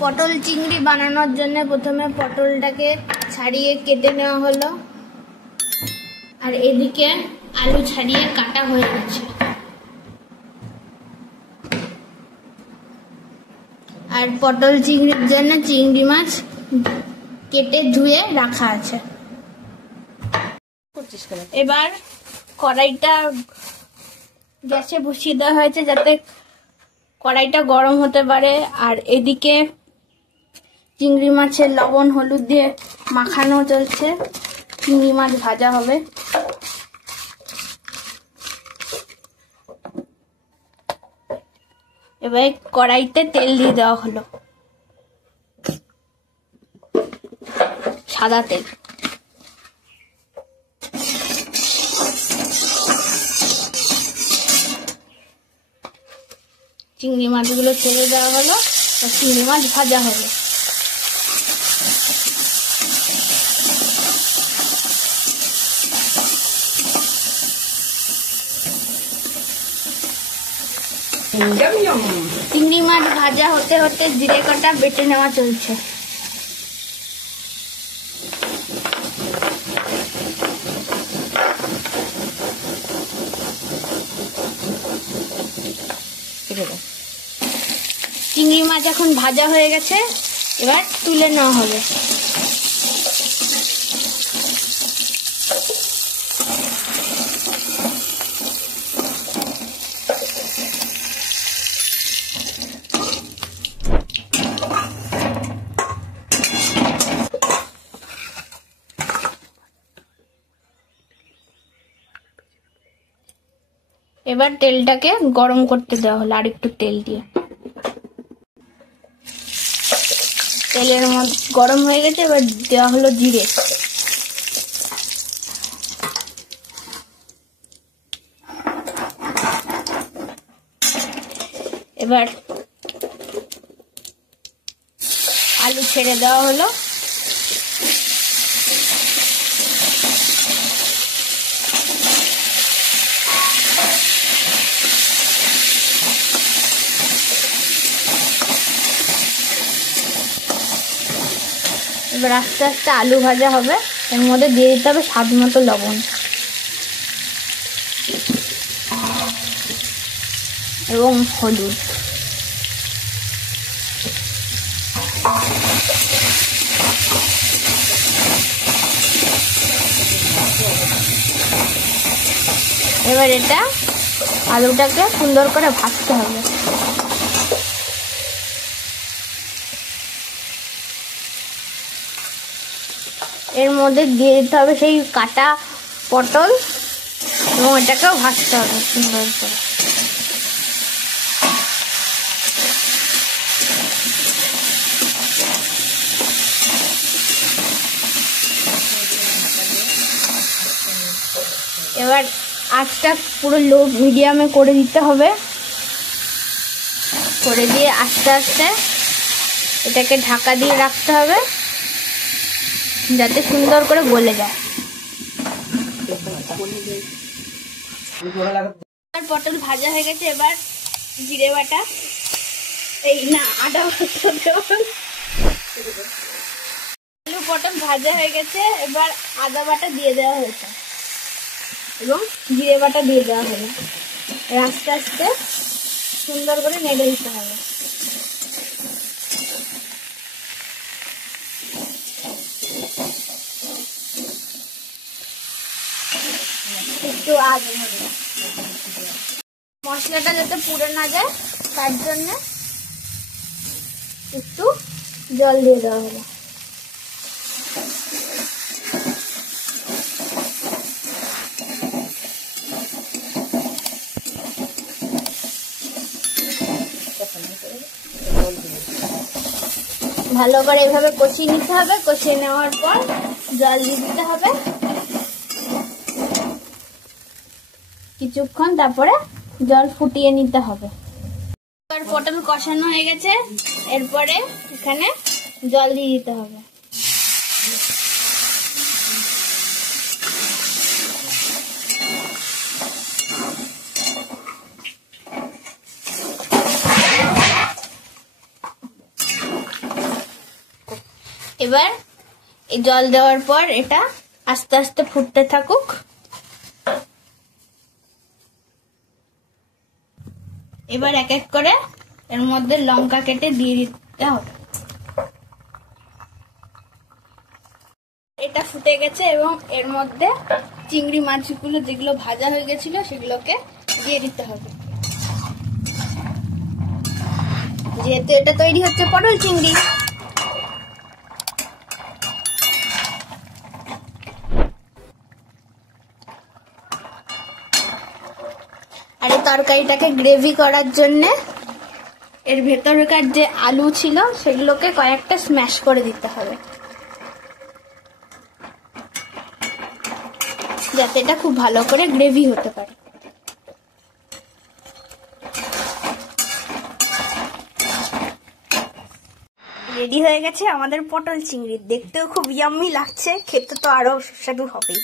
পটল চিংড়ি বানানোর জন্য প্রথমে পটলটাকে ছাড়িয়ে কেটে নেওয়া হলো, আর এদিকে আলু ছাড়িয়ে কাটা হয়ে গেছে। আর পটল চিংড়ির জন্য চিংড়ি মাছ কেটে ধুয়ে রাখা আছে। এবার কড়াইটা গ্যাসে বসিয়ে দেওয়া হয়েছে যাতে কড়াইটা গরম হতে পারে। আর এদিকে চিংড়ি মাছের লবণ হলুদ দিয়ে মাখানো চলছে, চিংড়ি মাছ ভাজা হবে। এবার কড়াইতে তেল দিয়ে দেওয়া হলো, সাদা তেল। চিংড়ি মাছগুলো ছেড়ে দেওয়া হলো, চিংড়ি মাছ ভাজা হবে। চিংড়ি মাছ ভাজা হতে হতে জিরে কাটা বেটে নেওয়া চলছে। চিংড়ি মাছ এখন ভাজা হয়ে গেছে, এবার তুলে নেওয়া হবে। এবার তেলটাকে গরম করতে দেওয়া হলো আর একটু তেল দিয়ে। তেলের মধ্যে গরম হয়ে গেছে, এবার দেওয়া হলো জিরে। এবার আলু ছেড়ে দেওয়া হলো। এবার আস্তে আস্তে আলু ভাজা হবে, এর মধ্যে দিয়ে দিতে হবে স্বাদ মতো লবণ এবং হলুদ। এবার এটা আলুটাকে সুন্দর করে ভাজতে হবে। এর মধ্যে দিয়ে দিতে হবে সেই কাটা পটল এবং এটাকেও ভাজতে হবে সুন্দর করে। এবার আঁচটা পুরো লো মিডিয়ামে করে দিতে হবে, করে দিয়ে আস্তে আস্তে এটাকে ঢাকা দিয়ে রাখতে হবে যাতে সুন্দর করে গলে যায়। পটল ভাজা হয়ে গেছে, এবার জিরে বাটা আদা বাটা, আলু পটল ভাজা হয়ে গেছে, এবার আদা বাটা দিয়ে দেওয়া হয়েছে এবং জিরে বাটা দিয়ে দেওয়া হলো। আস্তে আস্তে সুন্দর করে নেড়ে দিতে হবে। একটু মশলাটা যাতে পুড়ে না যায় তার জন্য একটু জল দিয়ে দেওয়া হলো। ভালো করে এভাবে কষিয়ে নিতে হবে, কষিয়ে নেওয়ার পর জল দিয়ে দিতে হবে কিছুক্ষণ, তারপরে জল ফুটিয়ে নিতে হবে। পটল কষানো হয়ে গেছে, এরপরে এখানে জল দিয়ে দিতে হবে। এবার এই জল দেওয়ার পর এটা আস্তে আস্তে ফুটতে থাকুক। এবার এক এক করে এর মধ্যে লঙ্কা কেটে দিয়ে দিতে হবে। এটা ফুটে গেছে এবং এর মধ্যে চিংড়ি মাছগুলো যেগুলো ভাজা হয়ে গেছিল সেগুলোকে দিয়ে দিতে হবে। যেহেতু এটা তৈরি হচ্ছে পটল চিংড়ি। আর এই তরকারিটাকে গ্রেভি করার জন্য এর ভেতরকার যে আলু ছিল সেগুলোকে কয়েকটা স্ম্যাশ করে দিতে হবে, যাতে এটা খুব ভালো করে গ্রেভি হতে পারে। রেডি হয়ে গেছে আমাদের পটল চিংড়ি। দেখতেও খুব ইয়াম্মি লাগছে, খেতে তো আরো সুস্বাদু হবেই।